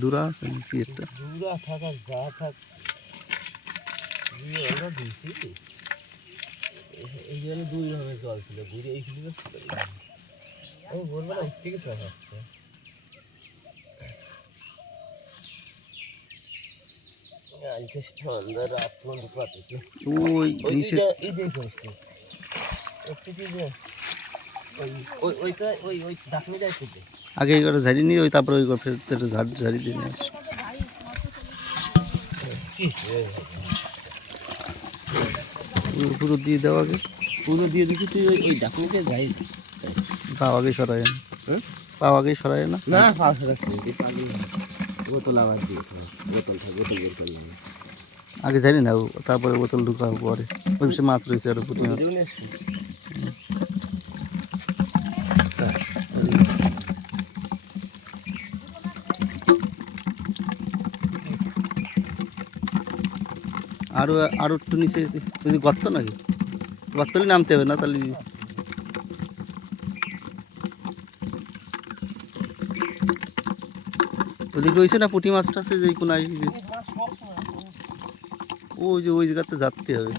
দূরা কি একটা দূরা থাক আর যা থাক আমরা দিয়েছি এই জন্য 2 ধরনের জল ছিল ঘুরে এই ছিল আমি বলবো না থেকে চলে আসছে আজকে সন্ধ্যা রাত পর্যন্ত কাটছে ওই নিচে এই যে করছি হচ্ছে কি যে ওই ডাকনি যায় থেকে আগে এই করে ঝাড়ি নিয়ে ওই তারপরে ওই করে ফের ঝাড়ি দিয়ে নিয়ে আসে পুরো দিয়ে দেওয়া আগে পুরো দিয়ে দিচ্ছি তুই ওই ডাকনিতে যাই পাও আগে সরায় না হ্যাঁ পাও আগে সরায় না না পাওয়া যাচ্ছে বোতল আবার দিয়ে বোতল বের করলাম আগে ঝাড়ি নাও তারপরে বোতল ঢুকাও পরে ওই সে মাছ রয়েছে আর পুঁটি মাছ আরো আরো একটু নিচে যদি গর্ত নাকি গর্তলে নামতে হবে না তাহলে ওদিকে রয়েছে না পুঁটি মাছটা আছে যে কোনো ওই যে ওই জায়গাতে যাতে হবে